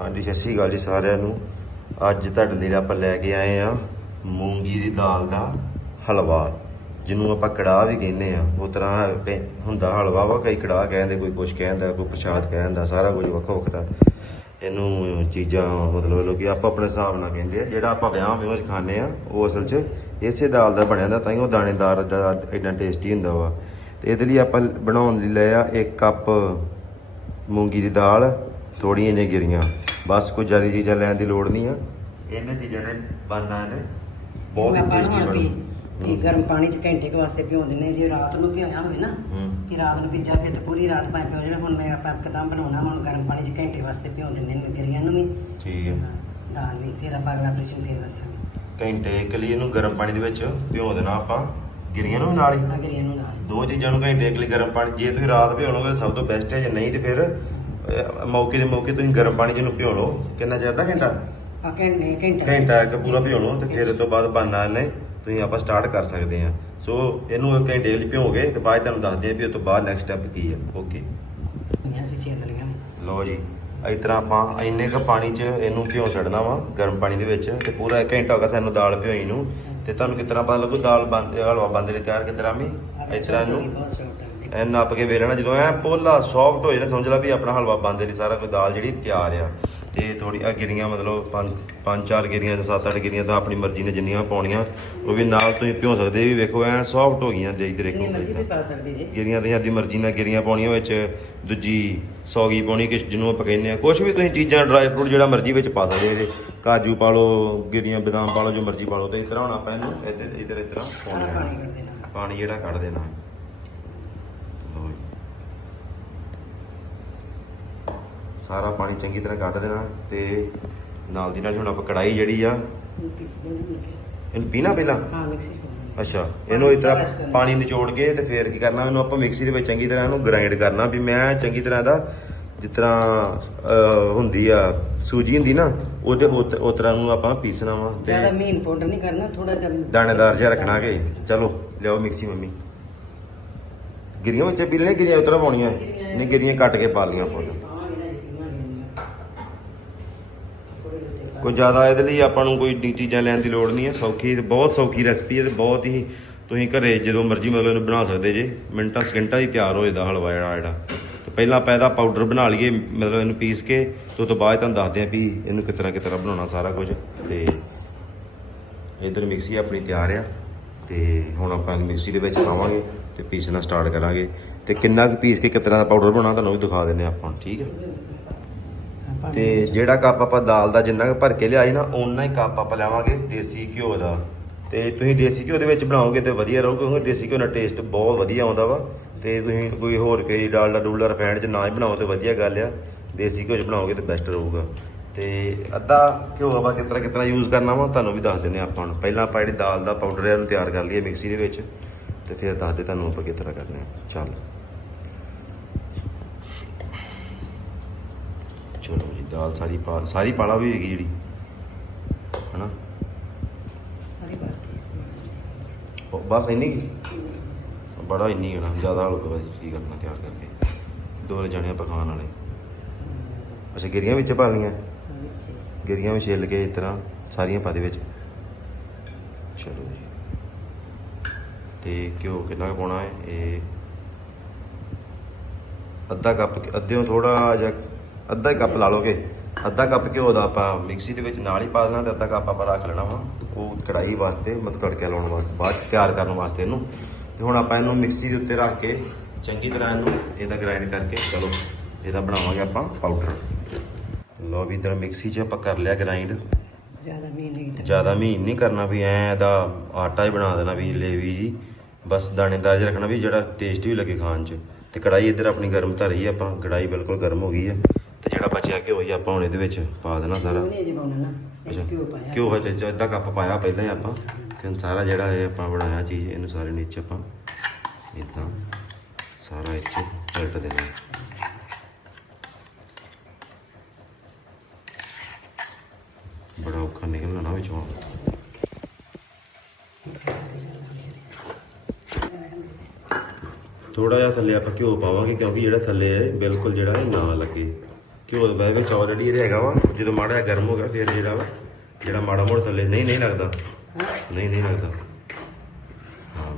ਹਾਂਜੀ, ਸਤਿ ਸ਼੍ਰੀ ਅਕਾਲ ਜੀ ਸਾਰਿਆਂ ਨੂੰ। ਅੱਜ ਤੁਹਾਡੇ ਲਈ ਆਪਾਂ ਲੈ ਕੇ ਆਏ ਆ ਮੂੰਗੀ ਦੀ ਦਾਲ ਦਾ ਹਲਵਾ, ਜਿਹਨੂੰ ਆਪਾਂ ਕੜਾਹ ਵੀ ਕਹਿੰਦੇ ਆ ਉਹ ਤਰ੍ਹਾਂ ਕਈ- ਹੁੰਦਾ ਹਲਵਾ ਵਾ, ਕਈ ਕੜਾਹ ਕਹਿੰਦੇ, ਕੋਈ ਕੁਛ ਕਹਿੰਦਾ, ਕੋਈ ਪ੍ਰਸ਼ਾਦ ਕਹਿੰਦਾ, ਸਾਰਾ ਕੁਝ ਵੱਖੋ ਵੱਖਰਾ ਇਹਨੂੰ ਚੀਜ਼ਾਂ ਮਤਲਬ ਲੋਕੀ ਆਪਾਂ ਆਪਣੇ ਹਿਸਾਬ ਨਾਲ ਕਹਿੰਦੇ ਆ, ਜਿਹੜਾ ਆਪਾਂ ਵਿਆਹ ਵਿਆਹ 'ਚ ਖਾਂਦੇ ਆ ਉਹ ਅਸਲ 'ਚ ਇਸੇ ਦਾਲ ਦਾ ਬਣਿਆ ਹੁੰਦਾ, ਤਾਂ ਹੀ ਉਹ ਦਾਣੇਦਾਰ ਜਿਹਾ ਇੰਨਾ ਟੇਸਟੀ ਹੁੰਦਾ ਵਾ। ਤੇ ਇਹਦੇ ਲਈ ਆਪਾਂ ਬਣਾਉਣ ਲਈ ਲਿਆ ਆ 1 ਕੱਪ ਮੂੰਗੀ ਦੀ ਦਾਲ ਥੋੜੀਆਂ ਜਿਹੀਆਂ ਗਿਰੀਆਂ। ਬਸ ਕੋਈ ਜ਼ਿਆਦਾ ਚੀਜ਼ਾਂ ਲੈਣ ਦੀ ਲੋੜ ਨਹੀਂ ਆ। ਇਹਨਾਂ ਚੀਜ਼ਾਂ ਨੇ ਬਣਨਾ ਨੇ। ਬਹੁਤ ਹੀ ਟੇਸਟੀ ਹੁਣ ਵੀ ਬਣ ਵੀ ਗਰਮ ਪਾਣੀ 'ਚ ਘੰਟੇ ਕੁ ਵਾਸਤੇ ਭਿਉਂ ਦਿੰਦੇ। ਜੇ ਰਾਤ ਨੂੰ ਭਿਓਇਆ ਹੋਵੇ ਨਾ ਕਿ ਰਾਤ ਨੂੰ ਭਿੱਜਾ ਫਿਰ ਤਾਂ ਪੂਰੀ ਰਾਤ ਭਾਵੇਂ ਭਿਓ ਜਾਣਾ। ਹੁਣ ਮੈਂ ਆਪਾਂ ਇੱਕਦਮ ਬਣਾਉਣਾ ਹੁਣ ਗਰਮ ਪਾਣੀ 'ਚ ਘੰਟੇ ਵਾਸਤੇ ਭਿਉਂ ਦਿੰਦੇ ਨੇ ਗਰੀਆਂ ਨੂੰ ਵੀ। ਠੀਕ ਹੈ। ਦਾਲ ਵੀ ਫਿਰ ਆਪਾਂ ਅਗਲਾ ਪ੍ਰਸ਼ਨ ਫਿਰ ਦੱਸਾਂਗੇ। ਘੰਟੇ ਇੱਕ ਲਈ ਇਹਨੂੰ ਗਰਮ ਪਾਣੀ ਦੇ ਵਿੱਚ ਭਿਓ ਦੇਣਾ ਆਪਾਂ। ਗਿਰੀਆਂ ਨੂੰ ਵੀ ਨਾਲ ਹੀ। ਗਰੀਆਂ ਨੂੰ ਨਾਲ ਦੋ ਚੀਜ਼ਾਂ ਨੂੰ ਘੰਟੇ ਇੱਕ ਲਈ ਗਰਮ ਪਾਣੀ। ਜੇ ਤੁਸੀਂ ਰਾਤ ਭਿਓਣੋਗੇ ਤਾਂ ਸਭ ਤੋਂ ਬੈਸਟ ਹੈ ਜੇ ਨਹੀਂ ਤੇ ਫਿਰ ਮੌਕੇ ਦੇ ਮੌਕੇ ਤੁਸੀਂ ਗਰਮ ਪਾਣੀ ਜਿਹਨੂੰ ਭਿਓ ਲਓ। ਕਿੰਨਾ ਚਿਰ ਅੱਧਾ ਘੰਟਾ? ਆ ਘੰਟੇ ਘੰਟੇ। ਘੰਟਾ ਇੱਕ ਪੂਰਾ ਭਿਓਣੋ ਤੇ ਫਿਰ ਉਸ ਤੋਂ ਬਾਅਦ ਬਣਨਾ ਇਹਨੇ ਤੁਸੀਂ ਆਪਾਂ ਸਟਾਰਟ ਕਰ ਸਕਦੇ ਆ ਸੋ ਇਹਨੂੰ ਇੱਕ ਘੰਟੇ ਲਈ ਭਿਓਗੇ ਤੇ ਬਾਅਦ 'ਚ ਤੁਹਾਨੂੰ ਦੱਸਦੇ ਆ ਵੀ ਉਸ ਤੋਂ ਬਾਅਦ ਨੈਕਸਟ ਸਟੈਪ ਕੀ ਹੈ। ਓਕੇ ਛੇਲ ਲਓ ਜੀ ਇਸ ਤਰ੍ਹਾਂ ਆਪਾਂ ਇੰਨੇ ਕ ਪਾਣੀ 'ਚ ਇਹਨੂੰ ਭਿਓ ਛੱਡਣਾ ਵਾ ਗਰਮ ਪਾਣੀ ਦੇ ਵਿੱਚ ਤੇ ਪੂਰਾ 1 ਘੰਟਾ ਹੋ ਗਿਆ ਸਾਨੂੰ ਦਾਲ ਭਿਓਈ ਨੂੰ। ਤੇ ਤੁਹਾਨੂੰ ਤਰ੍ਹਾਂ ਪਤਾ ਲੱਗੂ ਦਾਲ ਬੰਦ ਹਲਵਾ ਬੰਦ ਲਈ ਤਿਆਰ ਤਰ੍ਹਾਂ ਵੀ ਇਸ ਤਰ੍ਹਾਂ ਹੁੰਦੀ ਐ ਨੱਪ ਕੇ ਵੇਲਣਾ ਜਦੋਂ ਐ ਪੋਲਾ ਸੌਫਟ ਹੋ ਜਾਣਾ ਸਮਝ ਲਾ ਵੀ ਆਪਣਾ ਹਲਵਾ ਬੰਦ ਲਈ ਸਾਰਾ ਕੋਈ ਦਾਲ ਜਿਹੜੀ ਤਿਆਰ ਆ। ਤੇ ਥੋੜੀ ਆ ਗਿਰੀਆਂ ਮਤਲਬ ਪੰਜ ਪੰਜ ਚਾਰ ਗਿਰੀਆਂ ਜਾਂ ਸੱਤ ਅੱਠ ਗਿਰੀਆਂ ਤਾਂ ਆਪਣੀ ਮਰਜ਼ੀ ਨਾਲ ਜਿੰਨੀਆਂ ਪਾਉਣੀਆਂ ਉਹ ਵੀ ਨਾਲ ਤੁਸੀਂ ਭਿਓ ਸਕਦੇ ਵੀ ਵੇਖੋ ਐ ਸੌਫਟ ਹੋ ਗਈਆਂ ਜੇ ਇਧਰ ਦੇਖੋ ਤੁਸੀਂ ਪਾ ਸਕਦੇ ਜੇ। ਗਿਰੀਆਂ ਤੁਸੀਂ ਆਪਦੀ ਮਰਜ਼ੀ ਨਾਲ ਗਿਰੀਆਂ ਪਾਉਣੀਆਂ ਵਿੱਚ ਦੂਜੀ ਸੌਗੀ ਪਾਉਣੀ ਕਿ ਜਿਹਨੂੰ ਆਪਾਂ ਕਹਿੰਦੇ ਆ। ਕੁਝ ਵੀ ਤੁਸੀਂ ਚੀਜ਼ਾਂ ਡਰਾਈ ਫਰੂਟ ਜਿਹੜਾ ਮਰਜ਼ੀ ਵਿੱਚ ਪਾ ਸਕਦੇ ਇਹਦੇ ਕਾਜੂ ਪਾ ਲਓ ਗਿਰੀਆਂ ਬਦਾਮ ਪਾ ਲਓ ਜੋ ਮਰਜ਼ੀ ਪਾ ਲਓ ਤੇ ਇਸ ਤਰ੍ਹਾਂ ਹੁਣ ਆਪਾਂ ਇਹਨੂੰ ਇੱਧਰ ਇੱਧਰ ਇਸ ਤਰ੍ਹਾਂ ਪਾਉਣਾ। ਪਾਣੀ ਜਿਹੜਾ ਕੱਢ ਦੇਣਾ। ਸਾਰਾ ਪਾਣੀ ਚੰਗੀ ਤਰ੍ਹਾਂ ਕੱਢ ਦੇਣਾ ਤੇ ਨਾਲ ਦੀ ਨਾਲ ਹੁਣ ਆਪਾਂ ਕੜਾਈ ਜਿਹੜੀ ਆ ਪੀਸ ਦੇਣਾ ਇਹਨੂੰ ਪੀਣਾ ਪਹਿਲਾਂ? ਹਾਂ ਮਿਕਸੀ। ਅੱਛਾ ਇਹਨੂੰ ਇਸ ਤਰ੍ਹਾਂ। ਪਾਣੀ ਨਿਚੋੜ ਕੇ ਤੇ ਫੇਰ ਕੀ ਕਰਨਾ ਇਹਨੂੰ ਆਪਾਂ ਮਿਕਸੀ ਦੇ ਵਿੱਚ ਚੰਗੀ ਤਰ੍ਹਾਂ ਇਹਨੂੰ ਗ੍ਰਾਈਂਡ ਕਰਨਾ ਵੀ ਮੈਂ ਚੰਗੀ ਤਰ੍ਹਾਂ ਦਾ ਜਿਸ ਤਰ੍ਹਾਂ ਹੁੰਦੀ ਆ ਸੂਜੀ ਹੁੰਦੀ ਨਾ ਉਹਦੇ ਉਸ ਤਰ੍ਹਾਂ ਨੂੰ ਆਪਾਂ ਪੀਸਣਾ ਵਾ ਤੇ ਜ਼ਿਆਦਾ ਮੀਨ ਪਾਊਡਰ ਨਹੀਂ ਕਰਨਾ ਥੋੜਾ ਜਿਹਾ ਦਾਣੇਦਾਰ ਜਿਹਾ ਰੱਖਣਾ ਕਿ ਚਲੋ ਲਿਆਓ ਮਿਕਸੀ ਮੰਮੀ। ਗਿਰੀਆਂ ਵਿੱਚ ਪੀ ਲੈਣੇ ਗਿਰੀਆਂ ਉਤਰਾ ਪਾਉਣੀਆਂ। ਨਹੀਂ, ਗਿਰੀਆਂ ਕੱਟ ਕੇ ਪਾ ਲੀਆਂ ਆਪਾਂ। ਕੋਈ ਜ਼ਿਆਦਾ ਇਹਦੇ ਲਈ ਆਪਾਂ ਨੂੰ ਕੋਈ ਚੀਜ਼ਾਂ ਲੈਣ ਦੀ ਲੋੜ ਨਹੀਂ ਹੈ। ਸੌਖੀ ਤੇ ਬਹੁਤ ਸੌਖੀ ਰੈਸਪੀ ਹੈ ਤੇ ਬਹੁਤ ਹੀ ਤੁਸੀਂ ਘਰੇ ਜਦੋਂ ਮਰਜ਼ੀ ਮਤਲਬ ਇਹਨੂੰ ਬਣਾ ਸਕਦੇ ਜੇ। ਮਿੰਟਾਂ, ਸਕਿੰਟਾਂ ਹੀ ਤਿਆਰ ਹੋ ਜਾਂਦਾ ਹਲਵਾ ਜਿਹੜਾ ਜਿਹੜਾ। ਤੇ ਪਹਿਲਾਂ ਆਪਾਂ ਇਹਦਾ ਪਾਊਡਰ ਬਣਾ ਲਈਏ, ਮਤਲਬ ਇਹਨੂੰ ਪੀਸ ਕੇ ਤੇ ਉਸ ਤੋਂ ਬਾਅਦ ਤੁਹਾਨੂੰ ਦੱਸਦੇ ਆ ਵੀ ਇਹਨੂੰ ਕਿਸ ਤਰ੍ਹਾਂ ਕਿਸ ਤਰ੍ਹਾਂ ਬਣਾਉਣਾ ਸਾਰਾ ਕੁਝ। ਤੇ ਇਧਰ ਮਿਕਸੀ ਆਪਣੀ ਤਿਆਰ ਆ। ਤੇ ਹੁਣ ਆਪਾਂ ਮਿਕਸੀ ਦੇ ਵਿੱਚ ਪਾਵਾਂਗੇ। ਤੇ ਪੀਸਣਾ ਸਟਾਰਟ ਕਰਾਂਗੇ। ਤੇ ਕਿੰਨਾ ਕੁ ਪੀਸ ਕੇ ਤਰ੍ਹਾਂ ਦਾ ਪਾਊਡਰ ਬਣਾਉਣਾ ਤੁਹਾਨੂੰ ਵੀ ਦਿਖਾ ਹਾਂ ਆਪਾਂ ਠੀਕ ਹੈ? ਤੇ ਜਿਹੜਾ ਕੱਪ ਆਪਾਂ ਦਾਲ ਦਾ ਜਿੰਨਾ ਕੁ ਭਰ ਕੇ ਲਿਆਈ ਨਾ ਓਨਾ ਹੀ ਕੱਪ ਆਪਾਂ ਲੈਵਾਂਗੇ ਦੇਸੀ ਘਿਓ ਦਾ। ਤੇ ਤੁਸੀਂ ਦੇਸੀ ਘਿਓ ਦੇ ਵਿੱਚ ਬਣਾਓਗੇ ਤੇ ਵਧੀਆ ਰਹੂ ਕਿਉਂਕਿ ਦੇਸੀ ਘਿਓ ਦਾ ਟੇਸਟ ਬਹੁਤ ਵਧੀਆ ਆਉਂਦਾ ਵਾ। ਤੇ ਤੁਸੀਂ ਕੋਈ ਹੋਰ ਕੋਈ ਡਾਲਡਾ ਡੂਲਡਾ ਰਿਫਾਈਨਡ ਚ ਨਾ ਹੀ ਬਣਾਓ ਤੇ ਵਧੀਆ ਗੱਲ ਆ। ਦੇਸੀ ਘਿਓ ਚ ਬਣਾਓਗੇ ਤੇ ਬੈਸਟ ਰਹੂਗਾ। ਤੇ ਅੱਧਾ ਘਿਓ ਆਪਾਂ ਕਿਸ ਤਰ੍ਹਾਂ ਯੂਜ਼ ਕਰਨਾ ਵਾ ਤੁਹਾਨੂੰ ਵੀ ਦੱਸ ਦਿੰਦੇ ਹਾਂ ਆਪਾਂ ਹੁਣ। ਪਹਿਲਾਂ ਆਪਾਂ ਜਿਹੜੀ ਦਾਲ ਦਾ ਪਾਊਡਰ ਹੈ ਉਹਨੂੰ ਤਿਆਰ ਕਰ ਲਈਏ ਮਿਕਸੀ ਦੇ ਵਿੱਚ। ਤੇ ਫਿਰ ਦੱਸਦੇ ਤੁਹਾਨੂੰ ਆਪਾਂ ਕਿਸ ਤਰ੍ਹਾਂ ਕਰਨਾ ਹੈ। ਚੱਲ। ਚਲੋ ਜੀ ਦਾਲ ਸਾਰੀ ਪਾ ਸਾਰੀ ਪਾਲਾ ਵੀ ਹੈਗੀ ਜਿਹੜੀ। ਹਨਾ? ਸਾਰੀ ਬ- ਬਸ ਇੰਨੀ ਕੁ? ਬੜਾ ਇੰਨੀ ਹੋਣਾ ਜ਼ਿਆਦਾ ਹਲਕਾ ਬਸ ਕੀ ਕਰਨਾ ਤਿਆਰ ਕਰਕੇ। ਦੋ ਜਣੇ ਆਪਾਂ ਖਾਣ ਵਾਲੇ। ਅੱਛਾ ਗਿਰੀਆਂ ਵਿੱਚ ਪਾ ਲਈਆਂ? ਗਿਰੀਆਂ ਵੀ ਛਿੱਲ ਕੇ ਇਸ ਤਰ੍ਹਾਂ ਸਾਰੀਆਂ ਪਾ ਦੇ ਵਿੱਚ। ਚਲੋ ਜੀ। ਤੇ ਘਿਓ ਕਿੰਨਾ ਕੁ ਪਾਉਣਾ ਹੈ? ਇਹ ਅੱਧਾ ਕੱਪ ਅੱਧਿਓਂ ਥੋੜਾ ਜਿਹਾ ਅੱਧਾ ਹੀ ਕੱਪ ਲਾ ਲੋਗੇ ਅੱਧਾ ਕੱਪ ਘਿਓ ਦਾ ਆਪਾਂ ਮਿਕਸੀ ਦੇ ਵਿੱਚ ਨਾਲ ਹੀ ਪਾ ਦੇਣਾ ਤੇ ਅੱਧਾ ਕੱਪ ਆਪਾਂ ਰੱਖ ਲੈਣਾ ਵਾ। ਉਹ ਕੜਾਈ ਵਾਸਤੇ ਮਤਲਬ ਤੜਕੇ ਲਾਉਣ ਵਾਸਤੇ ਬਾਅਦ 'ਚ ਤਿਆਰ ਕਰਨ ਵਾਸਤੇ ਇਹਨੂੰ। ਤੇ ਹੁਣ ਆਪਾਂ ਇਹਨੂੰ ਮਿਕਸੀ ਦੇ ਉੱਤੇ ਰੱਖ ਕੇ ਚੰਗੀ ਤਰ੍ਹਾਂ ਇਹਨੂੰ ਇਹਦਾ ਗ੍ਰਾਈਂਡ ਕਰਕੇ ਚਲੋ ਇਹਦਾ ਬਣਾਵਾਂਗੇ ਆਪਾਂ ਪਾਊਡਰ ਲੋ ਵੀ ਇਧਰ ਮਿਕਸੀ 'ਚ ਆਪਾਂ ਕਰ ਲਿਆ ਗ੍ਰਾਈਂਡ ਜ਼ਿਆਦਾ ਮੀਨ ਨਹੀਂ ਜ਼ਿਆਦਾ ਮਹੀਨ ਨਹੀਂ ਕਰਨਾ ਵੀ ਐ ਇਹਦਾ ਆਟਾ ਹੀ ਬਣਾ ਦੇਣਾ ਵੀ ਲੇਵੀ ਜੀ। ਬਸ ਦਾਣੇਦਾਰ ਜਿਹਾ ਰੱਖਣਾ ਵੀ ਜਿਹੜਾ ਟੇਸਟੀ ਵੀ ਲੱਗੇ ਖਾਣ 'ਚ। ਤੇ ਕੜਾਈ ਇੱਧਰ ਆਪਣੀ ਗਰਮ ਧਰੀ ਆਪਾਂ ਕੜਾਈ ਬਿਲਕੁਲ ਗਰਮ ਹੋ ਗਈ ਹੈ ਤੇ ਜਿਹੜਾ ਬਚਿਆ ਘਿਓ ਹੀ ਆਪਾਂ ਹੁਣ ਇਹਦੇ ਵਿੱਚ ਪਾ ਦੇਣਾ ਸਾਰਾ। ਘਿਓ ਪਾਇਆ। ਘਿਓ ਹਜੇ ਚ ਅੱਧਾ ਕੱਪ ਪਾਇਆ ਪਹਿਲਾਂ ਹੀ ਆਪਾਂ। ਤੇ ਹੁਣ ਸਾਰਾ ਜਿਹੜਾ ਇਹ ਆਪਾਂ ਬਣਾਇਆ ਚੀਜ਼ ਇਹਨੂੰ ਸਾਰੇ ਨੀਚੇ ਆਪਾਂ ਇਦਾਂ ਸਾਰਾ ਇੱਥੇ ਪਲਟ ਦੇਣਾ। ਬੜਾ ਔਖਾ ਨਿਕਲਣਾ ਨਾ ਵਿੱਚੋਂ। ਥੋੜਾ ਜਿਹਾ ਥੱਲੇ ਆਪਾਂ ਘਿਓ ਪਾਵਾਂਗੇ ਕਿਉਂਕਿ ਜਿਹੜਾ ਥੱਲੇ ਹੈ, ਬਿਲਕੁਲ ਜਿਹੜਾ ਇਹ ਨਾ ਲੱਗੇ। ਘਿਓ ਦਾ ਵਿੱਚ ਆਲਰੇਡੀ ਇਹ ਹੈਗਾ ਵਾ। ਜਦੋਂ ਮਾੜਾ ਜਿਹਾ ਗਰਮ ਹੋ ਗਿਆ, ਫਿਰ ਜਿਹੜਾ ਵਾ, ਜਿਹੜਾ ਮਾੜਾ ਮੋੜ ਥੱਲੇ ਨਹੀਂ ਨਹੀਂ ਲੱਗਦਾ। ਨਹੀਂ ਨਹੀਂ ਲੱਗਦਾ। ਹਾਂ।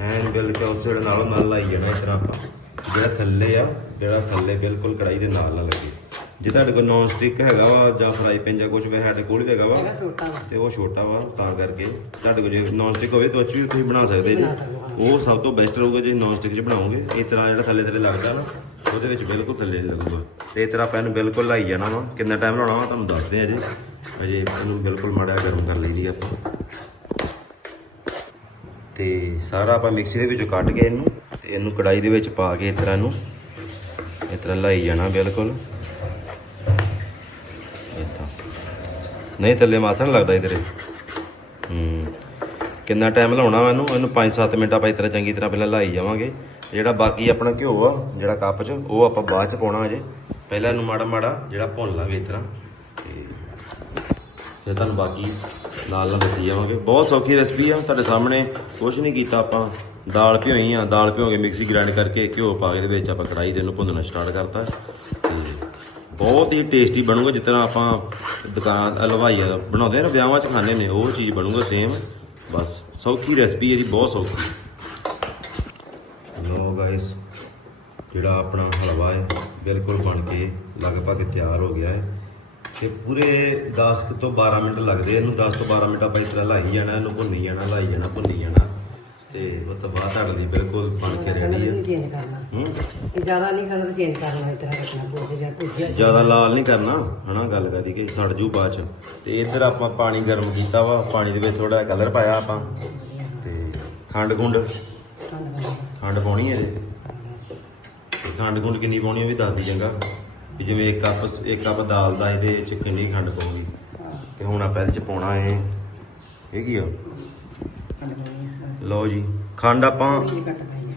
ਐਨ ਬਿਲਕੁਲ ਉਸੇ ਵੇਲੇ ਨਾਲੋਂ ਨਾਲ ਲਾਈ ਜਾਣਾ ਇਸ ਤਰ੍ਹਾਂ ਆਪਾਂ। ਜਿਹੜਾ ਥੱਲੇ ਆ, ਜਿਹੜਾ ਥੱਲੇ ਬਿਲਕੁਲ ਕੜਾਈ ਦੇ ਨਾਲ ਨਾ ਲੱਗੇ। ਜੇ ਤੁਹਾਡੇ ਕੋਲ ਨੌਨ ਸਟਿਕ ਹੈਗਾ ਵਾ ਜਾਂ ਫਰਾਈ ਪੈਨ ਜਾਂ ਕੁਝ ਵੀ ਸਾਡੇ ਕੋਲ ਵੀ ਹੈਗਾ ਵਾ ਛੋਟਾ ਵਾ। ਤੇ ਉਹ ਛੋਟਾ ਵਾ ਤਾਂ ਕਰਕੇ ਤੁਹਾਡੇ ਕੋਲ ਜੇ ਨੌਨ ਸਟਿਕ ਹੋਵੇ ਤਾਂ ਉਹ 'ਚ ਵੀ ਤੁਸੀਂ ਬਣਾ ਸਕਦੇ ਜੀ। ਬਣਾ ਸਕਦੇ ਹਾਂ। ਉਹ ਸਭ ਤੋਂ ਬੈਸਟ ਰਹੂਗਾ ਜੇ ਨੌਨ ਸਟਿਕ 'ਚ ਬਣਾਓਗੇ। ਇਸ ਤਰ੍ਹਾਂ ਜਿਹੜਾ ਥੱਲੇ ਥੱਲੇ ਲੱਗਦਾ ਨਾ ਉਹਦੇ ਵਿੱਚ ਬਿਲਕੁਲ ਥੱਲੇ ਨਹੀਂ ਲੱਗੂਗਾ। ਤੇ ਇਸ ਤਰ੍ਹਾਂ ਆਪਾਂ ਇਹਨੂੰ ਬਿਲਕੁਲ ਲਾਈ ਜਾਣਾ ਵਾ। ਕਿੰਨਾ ਟਾਈਮ ਲਾਉਣਾ ਵਾ ਤੁਹਾਨੂੰ ਦੱਸਦੇ ਆ ਜੀ। ਅਜੇ ਇਹਨੂੰ ਬਿਲਕੁਲ ਮਾੜਾ ਜਿਹਾ ਗਰਮ ਕਰ ਲਈਦੀ ਆਪਾਂ। ਤੇ ਸਾਰਾ ਆਪਾਂ ਮਿਕਸੀ ਦੇ ਵਿੱਚੋਂ ਕੱਢ ਕੇ ਇਹਨੂੰ ਤੇ ਇਹਨੂੰ ਕੜਾਈ ਦੇ ਵਿੱਚ ਪਾ ਕੇ ਇਸ ਤਰ੍ਹਾਂ ਇਹਨੂੰ ਇਸ ਤਰ੍ਹਾਂ ਲਾਈ ਜਾਣਾ ਬਿਲਕੁਲ। ਨਹੀਂ, ਥੱਲੇ ਮਾਸਾ ਨਹੀਂ ਲੱਗਦਾ ਇਧਰੇ। ਹੂੰ। ਕਿੰਨਾ ਟਾਈਮ ਲਾਉਣਾ ਵਾ ਇਹਨੂੰ? ਇਹਨੂੰ 5-7 ਮਿੰਟ ਆਪਾਂ ਇਸ ਤਰ੍ਹਾਂ ਚੰਗੀ ਤਰ੍ਹਾਂ ਪਹਿਲਾਂ ਲਾਈ ਜਾਵਾਂਗੇ। ਜਿਹੜਾ ਬਾਕੀ ਆਪਣਾ ਘਿਓ ਆ, ਜਿਹੜਾ ਕੱਪ 'ਚ, ਉਹ ਆਪਾਂ ਬਾਅਦ 'ਚ ਪਾਉਣਾ ਅਜੇ ਪਹਿਲਾਂ ਇਹਨੂੰ ਮਾੜਾ ਮਾੜਾ ਜਿਹੜਾ ਭੁੰਨ ਲਾਂਗੇ ਇਸ ਤਰ੍ਹਾਂ। ਤੇ ਫਿਰ ਤੁਹਾਨੂੰ ਬਾਕੀ ਨਾਲ ਨਾਲ ਦੱਸੀ ਜਾਵਾਂਗੇ। ਬਹੁਤ ਸੌਖੀ ਰੈਸਪੀ ਆ। ਤੁਹਾਡੇ ਸਾਹਮਣੇ ਕੁਝ ਨਹੀਂ ਕੀਤਾ ਆਪਾਂ। ਦਾਲ ਭਿਓਈ ਆ। ਦਾਲ ਭਿਓ ਕੇ ਮਿਕਸੀ ਗ੍ਰਾਈਂਡ ਕਰਕੇ ਘਿਓ ਪਾ ਕੇ ਦੇ ਵਿੱਚ ਆਪਾਂ ਕੜਾਈ ਦੇ ਨੂੰ ਭੁੰਨਣਾ ਸਟਾਰਟ ਕਰਤਾ। ਤੇ ਬਹੁਤ ਹੀ ਟੇਸਟੀ ਬਣੂਗਾ ਜਿਸ ਤਰ੍ਹਾਂ ਆਪਾਂ ਦੁਕਾਨ ਹਲਵਾਈ ਬਣਾਉਂਦੇ ਨਾ ਵਿਆਹਾਂ 'ਚ ਖਾਂਦੇ ਨੇ ਉਹ ਚੀਜ਼ ਬਣੂਗਾ ਸੇਮ ਬਸ ਸੌਖੀ ਰੈਸਪੀ ਇਹਦੀ ਬਹੁਤ ਸੌਖੀ। ਲੋ ਗਾਇਸ ਜਿਹੜਾ ਆਪਣਾ ਹਲਵਾ ਹੈ ਬਿਲਕੁਲ ਬਣ ਕੇ ਲਗਭਗ ਤਿਆਰ ਹੋ ਗਿਆ ਹੈ। ਤੇ ਪੂਰੇ 10 ਕੁ ਤੋਂ 12 ਮਿੰਟ ਲੱਗਦੇ ਇਹਨੂੰ 10 ਤੋਂ 12 ਮਿੰਟ ਆਪਾਂ ਇਸ ਤਰ੍ਹਾਂ ਲਾਈ ਜਾਣਾ ਇਹਨੂੰ ਭੁੰਨੀ ਜਾਣਾ ਲਾਈ ਜਾਣਾ ਭੁੰਨੀ ਜਾਣਾ। ਤੇ ਉਸ ਤੋਂ ਬਾਅਦ ਤੁਹਾਡੇ ਬਿਲਕੁਲ ਬਣ ਕੇ ਰੈਡੀ ਹੈ ਹੂੰ ਇਹ ਜ਼ਿਆਦਾ ਨਹੀਂ ਕਲਰ ਚੇਂਜ ਕਰਨਾ ਇਸ ਤਰ੍ਹਾਂ ਰੱਖਣਾ ਭੁੱਜ ਜਾ ਭੁੱਜ ਜਾ ਜ਼ਿਆਦਾ ਲਾਲ ਨਹੀਂ ਕਰਨਾ ਹਨਾ ਗੱਲ ਕਰਦੀ ਕਿ ਸੜ ਜੂ ਬਾਅਦ ਚ। ਤੇ ਇੱਧਰ ਆਪਾਂ ਪਾਣੀ ਗਰਮ ਕੀਤਾ ਵਾ ਪਾਣੀ ਦੇ ਵਿੱਚ ਥੋੜਾ ਕਲਰ ਪਾਇਆ ਆਪਾਂ। ਤੇ ਖੰਡ ਗੁੰਡ ਖੰਡ ਪਾਉਣੀ ਹੈ ਜੀ। ਤੇ ਖੰਡ ਗੁੰਡ ਕਿੰਨੀ ਪਾਉਣੀ ਉਹ ਵੀ ਦੱਸ ਦੀ ਚੰਗਾ। ਵੀ ਜਿਵੇਂ ਇੱਕ ਕੱਪ ਇੱਕ ਕੱਪ ਦਾਲ ਦਾ ਇਹਦੇ ਚ ਕਿੰਨੀ ਖੰਡ ਪਾਉਣੀ ਤੇ ਹੁਣ ਆਪਾਂ ਇਹਦੇ ਚ ਪਾਉਣਾ ਇਹ ਇਹ ਕੀ ਆ? ਲਓ ਜੀ ਖੰਡ ਆਪਾਂ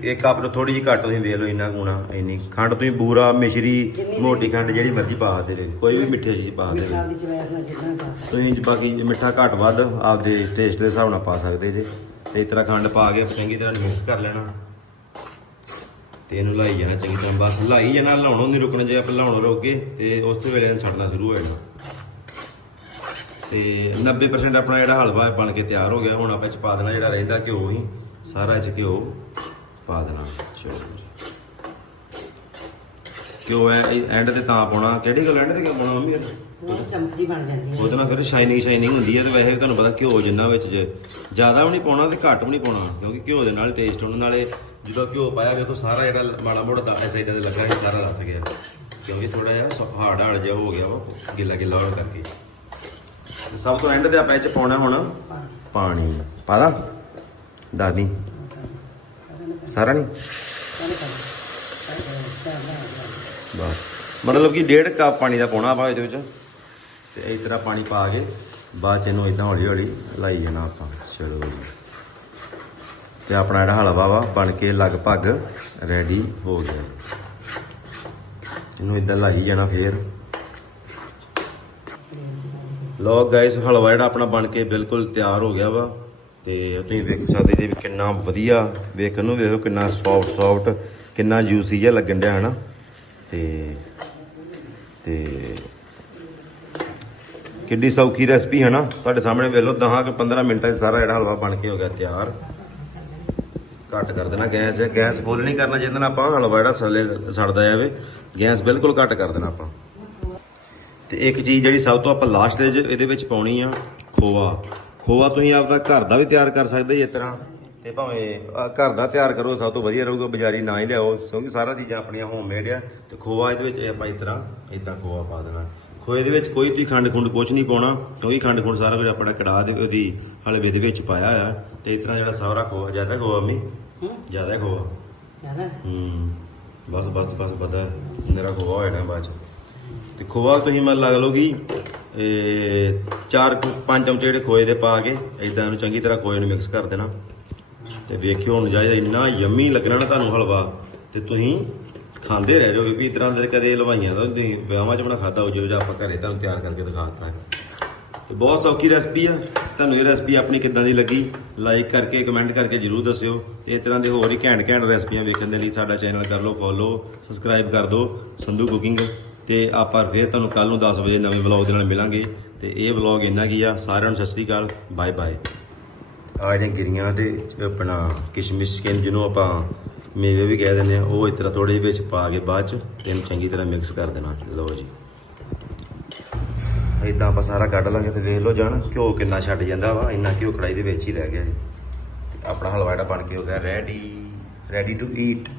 ਇੱਕ ਕੱਪ ਤੋਂ ਥੋੜੀ ਜਿਹੀ ਘੱਟ ਤੁਸੀਂ ਵੇਖ ਲਓ ਇੰਨਾ ਗੁਣਾ ਇੰਨੀ ਖੰਡ ਤੁਸੀਂ ਬੂਰਾ ਮਿਸ਼ਰੀ ਮੋਟੀ ਖੰਡ ਜਿਹੜੀ ਮਰਜ਼ੀ ਪਾ ਦੇ ਰਹੇ ਕੋਈ ਵੀ ਮਿੱਠੀ ਚੀਜ਼ ਪਾ ਦੇ ਸਕਦਾ। ਤੁਸੀਂ ਬਾਕੀ ਮਿੱਠਾ ਘੱਟ ਵੱਧ ਆਪਦੇ ਟੇਸਟ ਦੇ ਹਿਸਾਬ ਨਾਲ ਪਾ ਸਕਦੇ ਜੇ। ਤੇ ਇਸ ਤਰ੍ਹਾਂ ਖੰਡ ਪਾ ਕੇ ਚੰਗੀ ਤਰ੍ਹਾਂ ਮਿਕਸ ਕਰ ਲੈਣਾ। ਤੇ ਇਹਨੂੰ ਲਾਈ ਜਾਣਾ ਚੰਗੀ ਤਰ੍ਹਾਂ ਬਸ ਲਾਈ ਜਾਣਾ ਲਾਉਣੋਂ ਨਹੀਂ ਰੁਕਣਾ ਜੇ ਆਪਾਂ ਲਾਉਣੋਂ ਰੁਕ ਗਏ ਤੇ ਉਸ ਤੋਂ ਵੇਲੇ ਇਹਨੂੰ ਛੱਡਣਾ ਸ਼ੁਰੂ ਹੋ ਜਾਣਾ। ਤੇ 90% ਆਪਣਾ ਜਿਹੜਾ ਹਲਵਾ ਬਣ ਕੇ ਤਿਆਰ ਹੋ ਗਿਆ ਹੁਣ ਆਪਾਂ ਇਹ ਚ ਪਾ ਦੇਣਾ ਜਿਹੜਾ ਰਹਿੰਦਾ ਘਿਓ ਹੀ ਸਾਰਾ ਇਹ ਚ ਘਿਓ। ਪਾ ਦੇਣਾ। ਚਲੋ ਜੀ। ਘਿਓ ਐਂਡ ਤੇ ਤਾਂ ਪਾਉਣਾ। ਕਿਹੜੀ ਗੱਲ ਐਂਡ ਤੇ ਕਿਉਂ ਪਾਉਣਾ ਮੰਮੀ? ਉਹ ਚਮਕਦੀ ਬਣ ਜਾਂਦੀ ਹੈ। ਉਹਦੇ ਨਾਲ ਫਿਰ ਸ਼ਾਈਨਿੰਗ ਸ਼ਾਈਨਿੰਗ ਹੁੰਦੀ ਹੈ ਤੇ ਵੈਸੇ ਵੀ ਤੁਹਾਨੂੰ ਪਤਾ ਘਿਓ ਜਿੰਨਾ ਵਿੱਚ ਜੇ ਜ਼ਿਆਦਾ ਵੀ ਨਹੀਂ ਪਾਉਣਾ ਤੇ ਘੱਟ ਵੀ ਨਹੀਂ ਪਾਉਣਾ ਕਿਉਂਕਿ ਘਿਓ ਦੇ ਨਾਲ ਟੇਸਟ ਹੋਣ। ਨਾਲੇ ਜਦੋਂ ਘਿਓ ਪਾਇਆ ਵੇਖੋ ਸਾਰਾ ਜਿਹੜਾ ਮਾੜਾ ਮੋੜਾ ਦਾਣੇ ਸਾਈਡਾਂ ਤੇ ਲੱਗਾ ਸੀ ਸਾਰਾ ਲੱਥ ਗਿਆ। ਕਿਉਂਕਿ ਥੋੜਾ ਜਿਹਾ ਹਾਰਡ ਹਾਰਡ ਜਿਹਾ ਹੋ ਗਿਆ ਉਹ ਗਿੱਲਾ ਗਿੱਲਾ ਹੋਣ ਕਰਕੇ। ਸਭ ਤੋਂ ਐਂਡ ਤੇ ਆਪਾਂ ਇਹ ਚ ਪਾਉਣਾ ਹੁਣ ਪਾਣੀ। ਪਾਦਾ ਦਾਦੀ ਸਾਰਾ ਨਹੀਂ? ਬਸ। ਮਤਲਬ ਕਿ ਡੇਢ ਕੱਪ ਪਾਣੀ ਦਾ ਪਾਉਣਾ ਆਪਾਂ ਇਹਦੇ ਵਿੱਚ। ਤੇ ਇਸ ਤਰ੍ਹਾਂ ਪਾਣੀ ਪਾ ਕੇ ਬਾਅਦ ਚ ਇਹਨੂੰ ਇਦਾਂ ਹੌਲੀ ਹੌਲੀ ਲਾਈ ਜਾਣਾ ਆਪਾਂ। ਚਲੋ ਜੀ। ਤੇ ਆਪਣਾ ਜਿਹੜਾ ਹਲਵਾ ਵਾ ਬਣ ਕੇ ਲਗਭਗ ਰੈਡੀ ਹੋ ਗਿਆ। ਇਹਨੂੰ ਇਦਾਂ ਲਾਈ ਜਾਣਾ ਫੇਰ। ਲੋ ਗਾਇਸ ਹਲਵਾ ਜਿਹੜਾ ਆਪਣਾ ਬਣ ਕੇ ਬਿਲਕੁਲ ਤਿਆਰ ਹੋ ਗਿਆ ਵਾ। ਤੇ ਤੁਸੀਂ ਵੇਖ ਸਕਦੇ ਜੇ ਵੀ ਕਿੰਨਾ ਵਧੀਆ ਵੇਖਣ ਨੂੰ ਵੇਖੋ ਕਿੰਨਾ ਸੌਫਟ ਸੌਫਟ ਕਿੰਨਾ ਜੂਸੀ ਜਿਹਾ ਲੱਗਣ ਡਿਆ, ਹਨਾ? ਤੇ ਤੇ ਕਿੱਡੀ ਸੌਖੀ ਰੈਸਪੀ ਹੈ ਨਾ ਤੁਹਾਡੇ ਸਾਹਮਣੇ ਵੇਖ ਲਓ 10 ਕਿ 15 ਮਿੰਟਾਂ 'ਚ ਸਾਰਾ ਜਿਹੜਾ ਹਲਵਾ ਬਣ ਕੇ ਹੋ ਗਿਆ ਤਿਆਰ। ਘੱਟ ਕਰ ਦੇਣਾ ਗੈਸ ਗੈਸ ਫੁੱਲ ਨਹੀਂ ਕਰਨਾ, ਜਿਹਦੇ ਨਾਲ ਆਪਾਂ ਹਲਵਾ ਜਿਹੜਾ ਸੜੇ ਸੜਦਾ ਜਾਵੇ, ਗੈਸ ਬਿਲਕੁਲ ਘੱਟ ਕਰ ਦੇਣਾ ਆਪਾਂ। ਤੇ ਇੱਕ ਚੀਜ਼ ਜਿਹੜੀ ਸਭ ਤੋਂ ਆਪਾਂ ਲਾਸਟ ਦੇ ਇਹਦੇ ਵਿੱਚ ਪਾਉਣੀ ਆ, ਖੋਆ। ਖੋਆ ਤੁਸੀਂ ਆਪਦਾ ਘਰ ਦਾ ਵੀ ਤਿਆਰ ਕਰ ਸਕਦੇ ਜੀ ਤਰ੍ਹਾਂ ਤੇ ਭਾਵੇਂ ਅਹ, ਘਰ ਦਾ ਤਿਆਰ ਕਰੋ ਸਭ ਤੋਂ ਵਧੀਆ ਰਹੂਗਾ ਬਾਜ਼ਾਰੀ ਨਾ ਹੀ ਲਿਆਓ ਕਿਉਂਕਿ ਸਾਰਾ ਚੀਜ਼ਾਂ ਆਪਣੀਆਂ ਹੋਮਮੇਡ ਆ ਤੇ ਖੋਆ ਇਹਦੇ ਵਿੱਚ ਆਪਾਂ ਇਸ ਤਰ੍ਹਾਂ ਇਦਾਂ ਖੋਆ ਪਾ ਦੇਣਾ ਖੋਏ ਦੇ ਵਿੱਚ ਕੋਈ ਤੁਸੀਂ ਖੰਡ ਖੁੰਡ ਕੁਝ ਨਹੀਂ ਪਾਉਣਾ ਕਿਉਂਕਿ ਖੰਡ ਖੁੰਡ ਸਾਰਾ ਕੁਝ ਆਪਣਾ ਕੜਾਹ ਦੇ ਉਹਦੀ ਹਲਵੇ ਦੇ ਵਿੱਚ ਪਾਇਆ ਆ ਤੇ ਇਸ ਤਰ੍ਹਾਂ ਜਿਹੜਾ ਸਾਰਾ ਖੋਆ ਜ਼ਿਆਦਾ ਖੋਆ ਮੀ ਹੂੰ ਜ਼ਿਆਦਾ ਖੋਆ ਜ਼ਿਆਦਾ ਹੂੰ ਬਸ ਬਸ ਬਸ ਪਤਾ ਮੇਰਾ ਖੋਆ ਹੋ ਜਾਣਾ ਬਾਅਦ ਚ ਤੇ ਖੋਆ ਤੁਸੀਂ ਮੈਂ ਲੱਗ ਲਓ ਕਿ ਇਹ ਚਾਰ ਕੁ- ਪੰਜ ਚਮਚੇ ਜਿਹੜੇ ਖੋਏ ਦੇ ਪਾ ਕੇ ਇਦਾਂ ਨੂੰ ਚੰਗੀ ਤਰ੍ਹਾਂ ਖੋਏ ਨੂੰ ਮਿਕਸ ਕਰ ਦੇਣਾ। ਤੇ ਵੇਖਿਓ ਹੁਣ ਜਾਇ ਇੰਨਾ ਯੰਮੀ ਲੱਗਣਾ ਨਾ ਤੁਹਾਨੂੰ ਹਲਵਾ, ਤੇ ਤੁਸੀਂ ਖਾਂਦੇ ਰਹਿ ਜਾਓਗੇ, ਵੀ ਇਸ ਤਰ੍ਹਾਂ ਦੇ ਕਦੇ ਹਲਵਾਈਆਂ ਦਾ ਤੁਸੀਂ ਵਿਆਹਾਂ 'ਚ ਬਣਾ ਖਾਦਾ ਹੋ ਜੋ ਜਾਂ ਆਪਾਂ ਘਰੇ ਤੁਹਾਨੂੰ ਤਿਆਰ ਕਰਕੇ ਦਿਖਾਤਾ ਹੈ। ਤੇ ਬਹੁਤ ਸੌਖੀ ਰੈਸਪੀ ਆ। ਤੁਹਾਨੂੰ ਇਹ ਰੈਸਪੀ ਆਪਣੀ ਕਿੱਦਾਂ ਦੀ ਲੱਗੀ ਲਾਈਕ ਕਰਕੇ ਕਮੈਂਟ ਕਰਕੇ ਜਰੂਰ ਦੱਸਿਓ। ਤੇ ਇਸ ਤਰ੍ਹਾਂ ਦੇ ਹੋਰ ਹੀ ਘੈਂਟ ਘੈਂਟ ਰੈਸਪੀਆਂ ਵੇਖਣ ਦੇ ਲਈ ਸਾਡਾ ਚੈਨਲ ਕਰ ਲਓ ਫੋਲੋ ਸਬਸਕ੍ਰਾਈਬ ਕਰ ਦਿਓ। ਸੰਧੂ ਕੁਕਿੰਗ ਤੇ ਆਪਾਂ ਫਿਰ ਤੁਹਾਨੂੰ ਕੱਲ ਨੂੰ 10 ਵਜੇ ਨਵੇਂ ਵਲੌਗ ਦੇ ਨਾਲ ਮਿਲਾਂਗੇ। ਤੇ ਇਹ ਵਲੌਗ ਇੰਨਾ ਕੀ ਆ। ਸਾਰਿਆਂ ਨੂੰ ਸਤਿ ਸ੍ਰੀ ਅਕਾਲ। Bye bye. ਆ ਜਿਹੜੀਆਂ ਗਿਰੀਆਂ ਤੇ ਆਪਣਾ ਕਿਸ਼ਮਿਸ਼ ਸਕਿਨ ਜਿਹਨੂੰ ਆਪਾਂ ਮੇਵੇ ਵੀ ਕਹਿ ਦਿੰਦੇ ਆ, ਉਹ ਇਸ ਤਰ੍ਹਾਂ ਥੋੜੇ ਜਿਹੇ ਵਿੱਚ ਪਾ ਕੇ ਬਾਅਦ ਚ ਤੇ ਇਹਨੂੰ ਚੰਗੀ ਤਰ੍ਹਾਂ ਮਿਕਸ ਕਰ ਦੇਣਾ। ਲਓ ਜੀ। ਇਦਾਂ ਆਪਾਂ ਸਾਰਾ ਕੱਢ ਲਾਂਗੇ ਤੇ ਵੇਖ ਲਓ ਜਾਣ ਘਿਓ ਕਿੰਨਾ ਛੱਡ ਜਾਂਦਾ ਵਾ। ਇੰਨਾ ਘਿਓ ਕੜਾਈ ਦੇ ਵਿੱਚ ਹੀ ਰਹਿ ਗਿਆ ਜੀ। ਤੇ ਆਪਣਾ ਹਲਵਾ ਜਿਹੜਾ ਬਣ ਕੇ ਹੋ ਗਿਆ ਰੈਡੀ ਰੈਡੀ ਟੂ ਈਟ